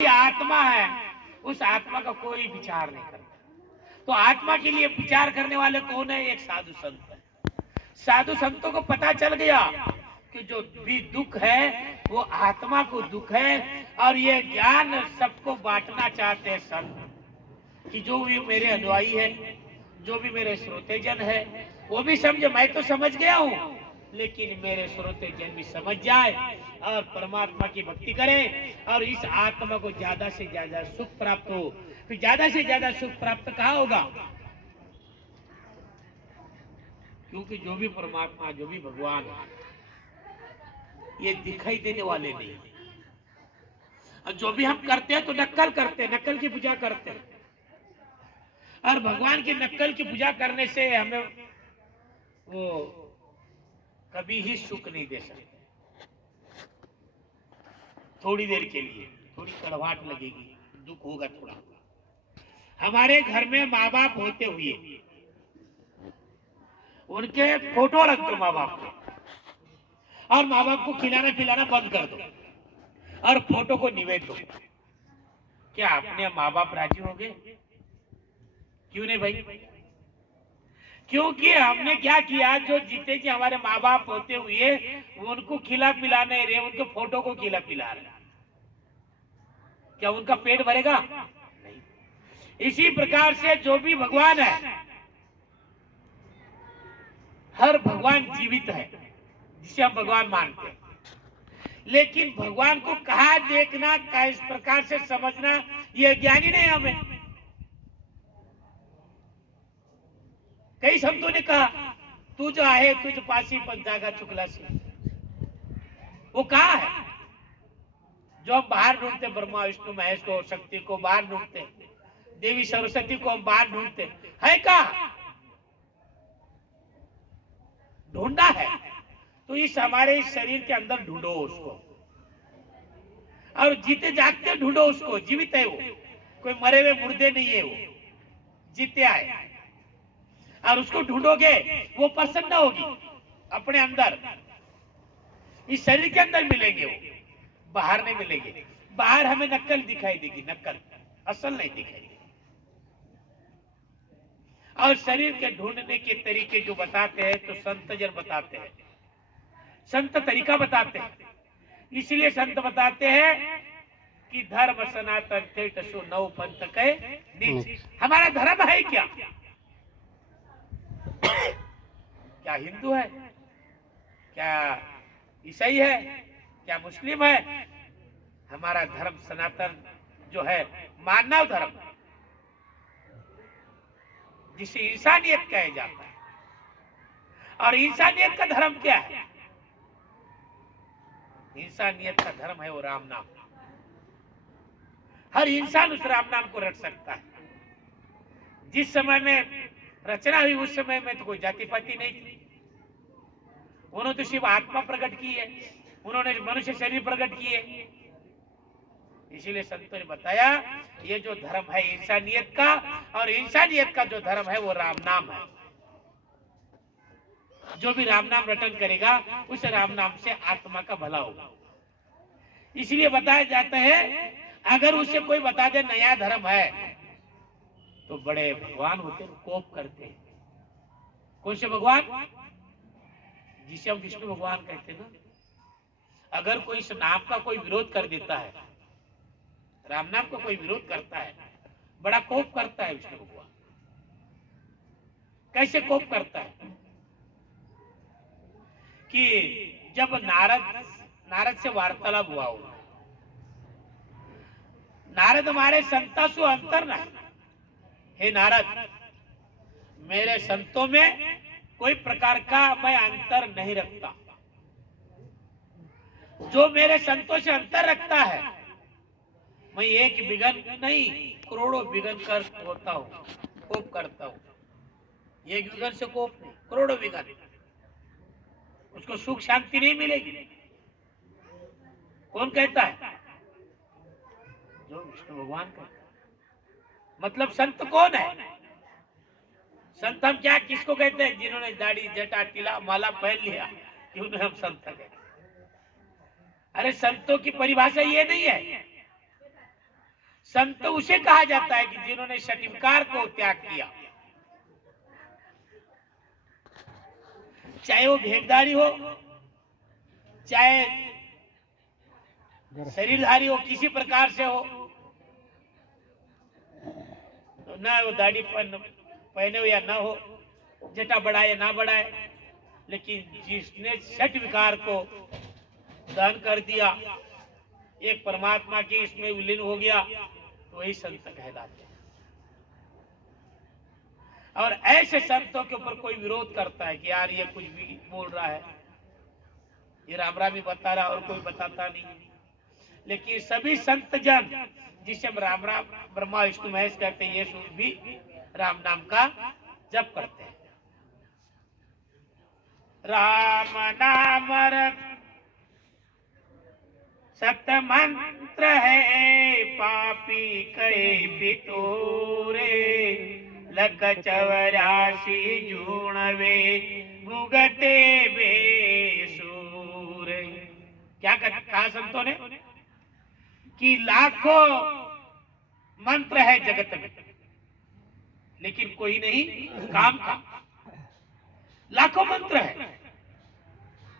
आत्मा है, उस आत्मा का कोई विचार नहीं करता। तो आत्मा के लिए विचार करने वाले कौन है? एक साधु संत है। साधु संतों को पता चल गया कि जो भी दुख है वो आत्मा को दुख है, और ये ज्ञान सबको बांटना चाहते हैं संत, कि जो भी मेरे अनुयायी है, जो भी मेरे श्रोतेजन है, वो भी समझे। मैं तो समझ गया हूँ, लेकिन मेरे श्रोतेजन भी समझ जाए और परमात्मा की भक्ति करें, और इस आत्मा को ज्यादा से ज्यादा सुख प्राप्त हो। फिर ज्यादा से ज्यादा सुख प्राप्त कहाँ होगा? क्योंकि जो भी परमात्मा, जो भी भगवान, ये दिखाई देने वाले नहीं। और जो भी हम करते हैं तो नक्कल करते हैं, नक्कल की पूजा करते हैं। और भगवान की नक्कल की पूजा करने से हमें वो कभी ही सुख नहीं दे सकते। थोड़ी देर के लिए थोड़ी कड़वाहट लगेगी, दुख होगा थोड़ा। हमारे घर में माँ बाप होते हुए उनके फोटो रख दो माँ बाप के, और माँ बाप को खिलाना पिलाना बंद कर दो, और फोटो को निवेद दो। क्या अपने माँ बाप राजी होंगे? क्यों नहीं भाई? क्योंकि हमने क्या किया, जो जीते जी हमारे माँ बाप होते हुए वो उनको खिला पिला नहीं रहे, उनके फोटो को खिला पिला रहे, क्या उनका पेट भरेगा? नहीं। इसी प्रकार से जो भी भगवान है, हर भगवान जीवित है जिसे हम भगवान मानते हैं, लेकिन भगवान को कहाँ देखना, किस प्रकार से समझना, ये ज्ञान ही नहीं हमें। कई संतों ने कहा, तू जो आहे तुझ पासी पण जागा चुकलासी। वो कहा है जो हम बाहर ढूंढते? ब्रह्मा विष्णु महेश को, शक्ति को बाहर ढूंढते, देवी सरस्वती को हम बाहर ढूंढते, है कहा? ढूंढना है तो इस हमारे इस शरीर के अंदर ढूंढो उसको, और जीते जागते ढूंढो उसको। जीवित है वो, कोई मरे हुए मुर्दे नहीं है, वो जीते आए। और उसको ढूंढोगे वो प्रसन्न होगी अपने अंदर, इस शरीर के अंदर मिलेंगे, वो बाहर नहीं मिलेंगे। बाहर हमें नकल दिखाई देगी, नकल, असल नहीं दिखाई। और शरीर के ढूंढने के तरीके जो बताते हैं तो संत जन बताते हैं, संत तरीका बताते हैं। इसलिए संत बताते हैं कि धर्म सनातन ठेठ सो नौ पंथ के नीच। हमारा धर्म है क्या? क्या हिंदू है? क्या ईसाई है? क्या मुस्लिम है? हमारा धर्म सनातन जो है, मानव धर्म, जिसे इंसानियत कहा जाता है। और इंसानियत का धर्म क्या है? इंसानियत का धर्म है वो राम नाम। हर इंसान उस राम नाम को रट सकता है। जिस समय में रचना हुई उस समय में तो कोई जाति पाति नहीं थी, उन्होंने तो सिर्फ आत्मा प्रकट की है, उन्होंने मनुष्य शरीर प्रकट किए। इसीलिए संतों ने बताया ये जो धर्म है इंसानियत का, और इंसानियत का जो धर्म है वो राम नाम है। जो भी राम नाम रटन करेगा उस राम नाम से आत्मा का भला होगा। इसलिए बताया जाता है, अगर उसे कोई बता दे नया धर्म है तो बड़े भगवान होते कोप करते हैं। कौन से भगवान? जिसे हम विष्णु भगवान कहते हैं ना। अगर कोई इस नाम का कोई विरोध कर देता है, राम नाम का कोई विरोध करता है, बड़ा कोप करता है विष्णु भगवान। कैसे कोप करता है? कि जब नारद से वार्तालाप हुआ हो, नारद हमारे संतासु अंतर न, हे नारद, मेरे संतों में कोई प्रकार का मैं अंतर नहीं रखता। जो मेरे संतों से अंतर रखता है, मैं एक विघन नहीं करोड़ों विघन कर होता हूँ, कोप करता हूँ। एक विघन से कोप नहीं, करोड़ों विघन। उसको सुख शांति नहीं मिलेगी। कौन कहता है? जो विष्णु भगवान कहता है। मतलब संत कौन है? संत हम क्या किसको कहते हैं? जिन्होंने दाढ़ी जटा टीला माला पहन लिया कि उन्हें हम संत कहते हैं। अरे संतों की परिभाषा ये नहीं है। संत उसे कहा जाता है कि जिन्होंने षट्विकार को त्याग किया, चाहे वो भेगधारी हो, चाहे शरीरधारी हो, किसी प्रकार से हो, तो ना वो दाढ़ी पहने हो या ना हो, जटा बढ़ाए ना बढ़ाए, लेकिन जिसने षट विकार को दहन कर दिया, एक परमात्मा की इसमें विलीन हो गया, तो वही संत कहलाते हैं। और ऐसे संतों के ऊपर कोई विरोध करता है कि यार ये कुछ भी बोल रहा है, ये राम राम ही बता रहा और कोई बताता नहीं, लेकिन सभी संत जन जिसे हम राम राम ब्रह्मा विष्णु महेश कहते हैं, ये सूर्य भी राम नाम का जप करते हैं। राम नाम सत्य मंत्र है, पापी कहे पितोरे, लख 84 जूणवे भुगते बेसूर। क्या कहा संतों ने कि लाखों मंत्र है जगत में, लेकिन कोई नहीं काम का। लाखों मंत्र है,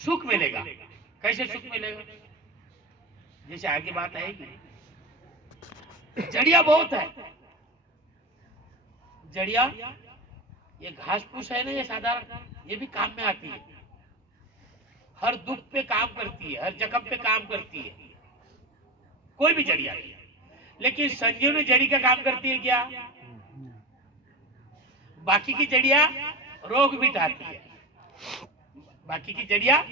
सुख मिलेगा, कैसे सुख मिलेगा? जैसे आगे बात आएगी। जड़िया बहुत है, जड़िया ये घास फूस है ना, ये साधारण, ये भी काम में आती है, हर दुख पे काम करती है, हर जख्म पे काम करती है, कोई भी जड़िया। लेकिन संजीवनी जड़ी का काम करती है क्या? बाकी की जड़िया रोग मिटाती है, बाकी की जड़िया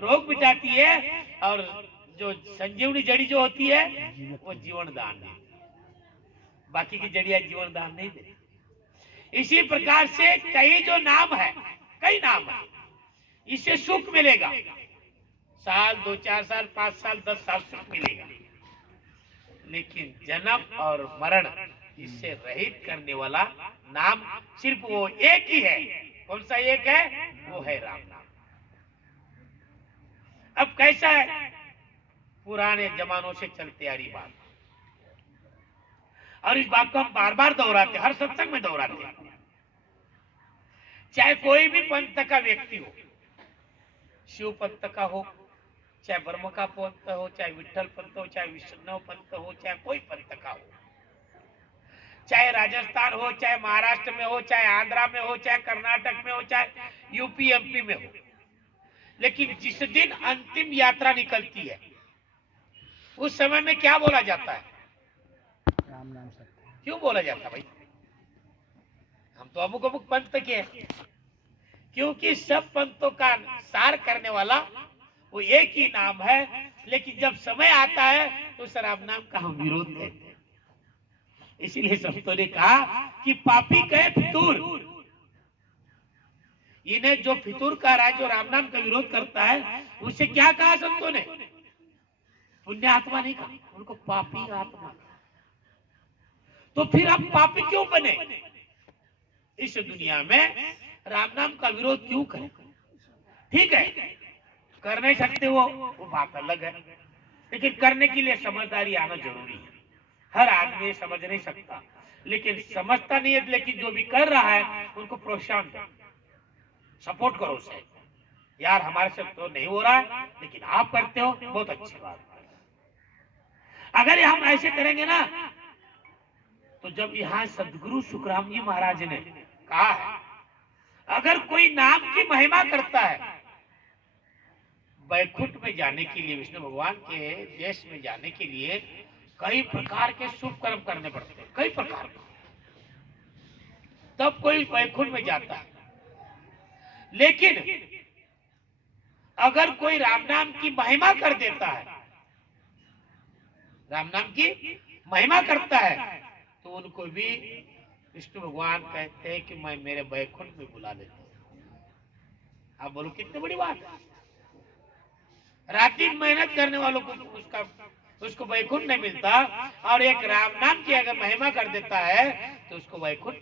रोग मिटाती है, और जो संजीवनी जड़ी जो होती है वो जीवन दान देती है, बाकी की जड़िया जीवन दान नहीं देती। इसी प्रकार से कई जो नाम है, कई नाम है, इससे सुख मिलेगा, साल 2-4 साल 5 साल 10 साल सुख मिलेगा, लेकिन जन्म और मरण इससे रहित करने वाला नाम सिर्फ वो एक ही है। कौन सा एक है? वो है राम नाम। अब कैसा है? पुराने जमानों से चलते आ रही बात, और इस बात को हम बार बार दोहराते, हर सत्संग में दोहराते हैं। चाहे कोई भी पंथ का व्यक्ति हो, शिव पंथ का हो, चाहे ब्रह्म का पंथ हो, चाहे विठल पंथ हो, चाहे विष्णु पंथ हो, चाहे कोई पंथ का हो, चाहे राजस्थान हो, चाहे महाराष्ट्र में हो, चाहे आंध्रा में हो, चाहे कर्नाटक में हो, चाहे यूपी एमपी में हो, लेकिन जिस दिन अंतिम यात्रा निकलती है उस समय में क्या बोला जाता है? राम नाम सत्य। क्यों बोला जाता भाई? हम तो अमुक अमुक पंथ के हैं, क्योंकि सब पंथों का सार करने वाला वो एक ही नाम है, लेकिन जब समय आता है तो उस राम नाम का हम विरोध करते हैं। इसीलिए संतों ने कहा कि पापी कहे फितूर, इन्हें जो फितूर कह रहा है, जो राम नाम का विरोध करता है, उससे क्या कहा संतों ने? पुण्य आत्मा नहीं कहा, उनको पापी आत्मा। तो फिर हम पापी क्यों बने? इस दुनिया में राम नाम का विरोध क्यों करें? ठीक है, कर नहीं सकते वो बात अलग है, लेकिन करने के लिए समझदारी आना जरूरी है। हर आदमी समझ नहीं सकता, लेकिन समझता नहीं है, लेकिन जो भी कर रहा है उनको प्रोत्साहन दो, सपोर्ट करो उसे, यार हमारे से तो नहीं हो रहा है लेकिन आप करते हो, बहुत अच्छी बात है। अगर हम ऐसे करेंगे ना, तो जब यहाँ सदगुरु सुखराम जी महाराज ने कहा है, अगर कोई नाम की महिमा करता है, वैकुंठ में जाने के लिए, विष्णु भगवान के देश में जाने के लिए कई प्रकार के शुभ कर्म करने पड़ते हैं, कई प्रकार के, तब कोई वैकुंठ में जाता है। लेकिन अगर कोई राम नाम की महिमा कर देता है, राम नाम की महिमा करता है, तो उनको भी विष्णु भगवान कहते हैं कि मैं मेरे वैकुंठ में बुला लेता हूं। आप बोलो कितनी बड़ी बात है। रात दिन मेहनत करने वालों को उसको वैकुंठ नहीं मिलता, और एक राम नाम की अगर महिमा कर देता है तो उसको वैकुंठ।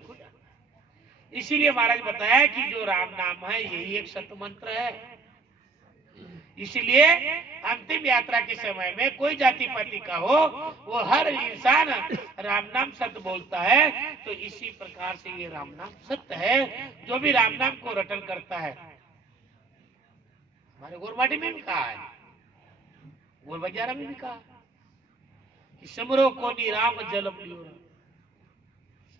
इसीलिए महाराज बताया कि जो राम नाम है यही एक सत्य मंत्र है। इसलिए अंतिम यात्रा के समय में कोई जाति पाति का हो, वो हर इंसान राम नाम सत्य बोलता है, तो इसी प्रकार से ये राम नाम सत्य है। जो भी राम नाम को रटन करता है, हमारे गोरमाटी में भी कहा है, गोल बजारा में भी कहा कि सिमरो कोनी राम जन्म लियो।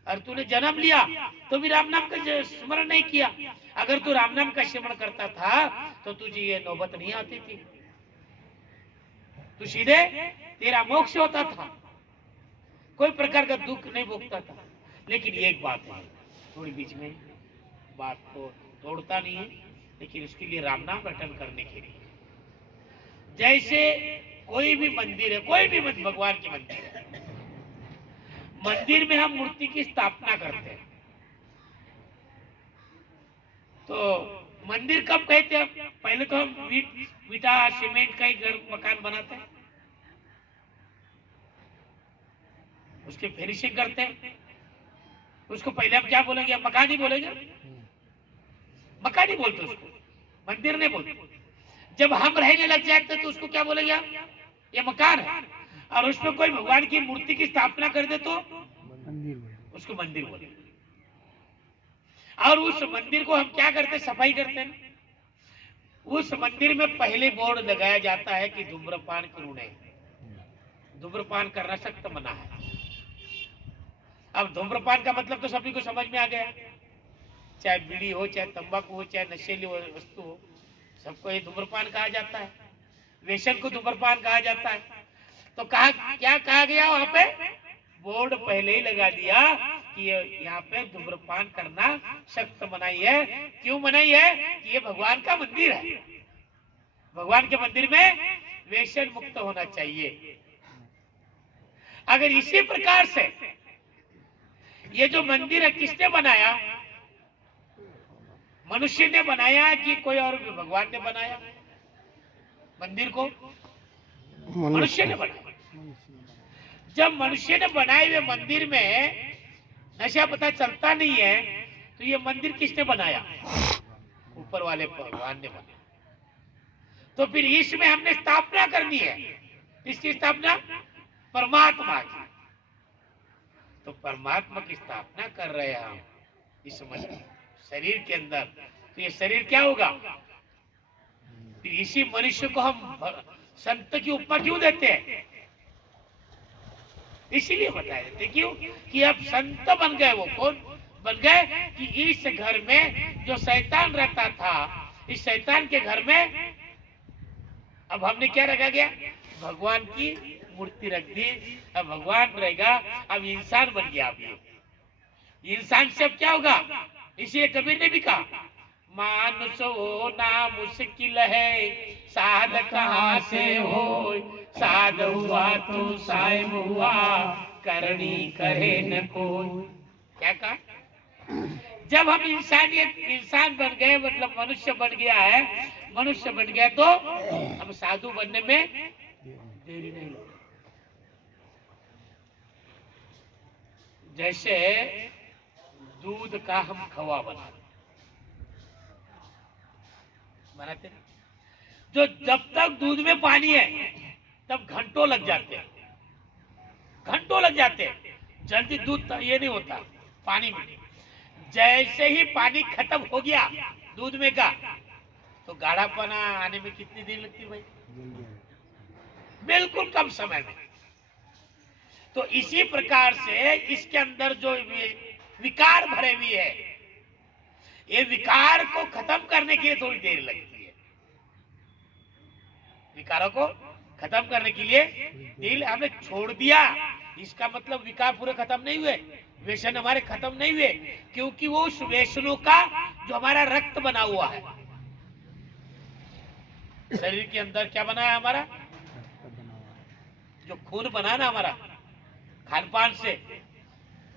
और तूने जन्म लिया तो भी राम नाम का स्मरण नहीं किया। अगर तू राम नाम का स्मरण करता था तो तुझे ये नौबत नहीं आती थी, तू सीधे तेरा मोक्ष होता था, कोई प्रकार का दुख नहीं भोगता था। लेकिन एक बात है, थोड़ी बीच में बात को तोड़ता नहीं है, लेकिन उसके लिए राम नाम रटन करने के लिए, जैसे कोई भी मंदिर है, कोई भी भगवान की मंदिर है, मंदिर में हम मूर्ति की स्थापना करते हैं, तो मंदिर कब कहते हैं? पहले तो हम ईटा सीमेंट का ही घर मकान बनाते हैं, उसके फिनिशिंग करते हैं, उसको पहले हम क्या बोलेंगे? मकान ही बोलेंगे, मकान ही बोलते उसको, मंदिर नहीं बोलते। जब हम रहने लग जाते तो उसको क्या बोलेंगे? ये मकान है। और उसमें कोई भगवान की मूर्ति की स्थापना कर दे तो उसको मंदिर बोले। और उस मंदिर को हम क्या करते? सफाई करते हैं। उस मंदिर में पहले बोर्ड लगाया जाता है कि धूम्रपान क्यों नहीं, धूम्रपान करना सख्त मना है। अब धूम्रपान का मतलब तो सभी को समझ में आ गया, चाहे बीड़ी हो, चाहे तंबाकू हो, चाहे नशीली वस्तु हो, सबको ये धूम्रपान कहा जाता है। व्यसन को धूम्रपान कहा जाता है। तो कहा क्या कहा गया वहां पे? बोर्ड पहले ही लगा दिया कि यहाँ पे धूम्रपान करना सख्त मनाही है। क्यों मनाही है? कि ये भगवान का मंदिर है, भगवान के मंदिर में व्यसन मुक्त होना चाहिए। अगर इसी प्रकार से ये जो मंदिर है किसने बनाया? मनुष्य ने बनाया कि कोई और भी भगवान ने बनाया? मंदिर को मनुष्य ने बनाया। जब मनुष्य ने बनाए हुए मंदिर में नशा पता चलता नहीं है, तो ये मंदिर किसने बनाया? ऊपर वाले भगवान ने बनाया। तो फिर इसमें हमने स्थापना करनी है। इसकी स्थापना परमात्मा की। तो परमात्मा की स्थापना कर रहे हैं हम इस शरीर के अंदर। तो ये शरीर क्या होगा? फिर इसी मनुष्य को हम संत की उपमा क्यों देते हैं? इसीलिए बताया देते। क्यों? कि अब संत बन गए। वो कौन बन गए? कि इस घर में जो शैतान रहता था, इस शैतान के घर में अब हमने क्या रखा गया? भगवान की मूर्ति रख दी। अब भगवान रहेगा, अब इंसान बन गया। अब ये इंसान से अब क्या होगा? इसे कबीर ने भी कहा, मानुष होना मुश्किल है, साध कहाँ से हो, साध हुआ तो साहिब हुआ, करनी करे न कोई। क्या कहा? जब हम इंसान बन गए, मतलब मनुष्य बन गया है, मनुष्य बन गया तो अब साधु बनने में देरी नहीं लगती। जैसे दूध का हम खवा बनाते हैं, जो जब तक दूध में पानी है तब घंटों लग जाते हैं, घंटों लग जाते हैं, जल्दी दूध ये नहीं होता पानी में। जैसे ही पानी खत्म हो गया दूध में का, तो गाढ़ापना आने में कितनी देर लगती है भाई? बिल्कुल कम समय में। तो इसी प्रकार से इसके अंदर जो विकार भरे हुए है, ये विकार को खत्म करने के लिए थोड़ी देर लगती है। विकारों को खत्म करने के लिए दिल हमें छोड़ दिया, इसका मतलब विकार पूरे खत्म नहीं हुए, व्यसन हमारे खत्म नहीं हुए। क्योंकि वो उस व्यसनों का जो हमारा रक्त बना हुआ है, शरीर के अंदर क्या बना है? हमारा जो खून बना ना, हमारा खान पान से,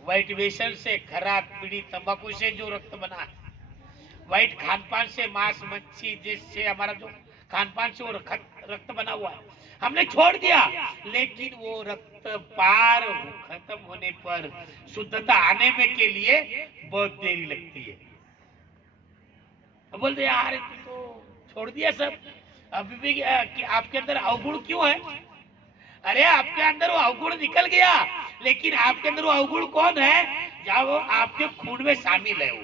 व्हाइट व्यसन से, खराब बीड़ी तंबाकू से जो रक्त बना है, व्हाइट खान पान से, मांस मच्छी जिससे हमारा जो खान पान से वो रक्त बना हुआ है, हमने छोड़ दिया। लेकिन वो रक्त पार खत्म होने पर, शुद्धता आने में के लिए बहुत देरी लगती है। अब बोलते यार तू तो छोड़ दिया सब, अभी भी आपके अंदर अवगुण क्यों है? अरे आपके अंदर वो अवगुण निकल गया, लेकिन आपके अंदर वो अवगुण कौन है? जब वो आपके खून में शामिल है। वो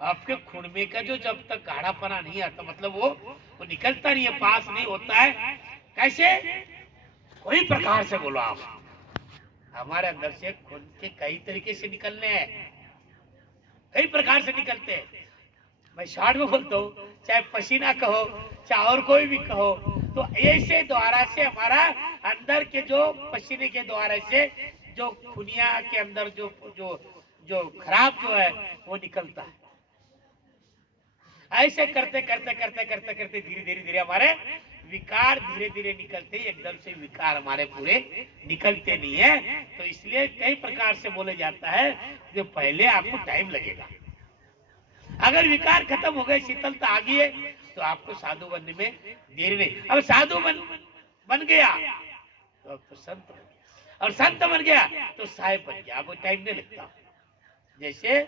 आपके खून में का जो जब तक गाढ़ापना नहीं आता, मतलब वो निकलता नहीं है, पास नहीं होता है। कैसे? कोई प्रकार से बोलो आप, हमारे अंदर से खून के कई तरीके से निकलने हैं, कई प्रकार से निकलते हैं। मैं शॉर्ट में बोलता हूँ, चाहे पसीना कहो, चाहे और कोई भी कहो, तो ऐसे द्वारा से हमारा अंदर के जो पसीने के द्वारा से जो दुनिया के अंदर जो जो जो खराब जो है वो निकलता है। ऐसे करते करते करते करते करते धीरे धीरे धीरे हमारे विकार धीरे धीरे निकलते, एकदम से विकार हमारे पूरे निकलते नहीं है। तो इसलिए कई प्रकार से बोले जाता है जो पहले आपको टाइम लगेगा। अगर विकार खत्म हो गए, शीतलता आ गई है, तो आपको साधु बनने में देर नहीं। अब साधु बन गया तो अब तो संत बन गया, और संत बन गया तो साहेब बन गया। आपको टाइम नहीं लगता। जैसे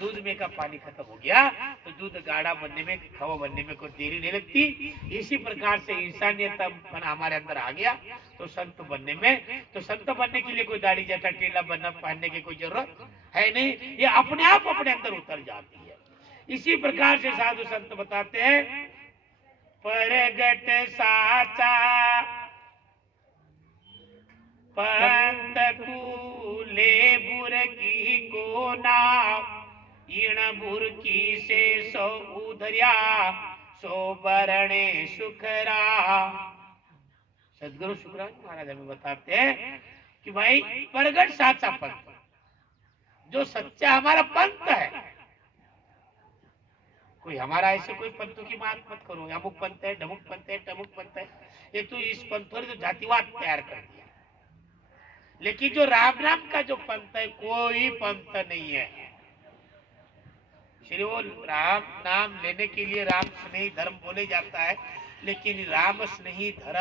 दूध में का पानी खत्म हो गया तो दूध गाढ़ा बनने में, खवा बनने में कोई देरी नहीं लगती। इसी प्रकार से इंसानियत हमारे अंदर आ गया तो संत बनने में, तो संत बनने के लिए कोई दाढ़ी जटा टीला बनना पहनने की कोई जरूरत है नहीं, ये अपने आप अपने अंदर उतर जाती है। इसी प्रकार से साधु संत बताते हैं, परगट साचा पंत कूले बुर की को नाव, इण बुर की से सो उधरिया, सो बरणे सुखरा। सदगुरु शुक्रान महाराज हमें बताते हैं कि भाई परगट साचा पंथ, जो सच्चा हमारा पंथ है, कोई हमारा ऐसे कोई पंथों की बात मत करो, अमुक पंथ है, ढमुक पंथ है, टमुक पंथ है, ये तो इस पंथों ने तो जातिवाद तैयार कर दिया। लेकिन जो राम नाम का जो पंथ है, कोई पंथ नहीं है। श्री वो राम नाम लेने के लिए राम स्नेही धर्म बोले जाता है, लेकिन राम स्नेही धर्म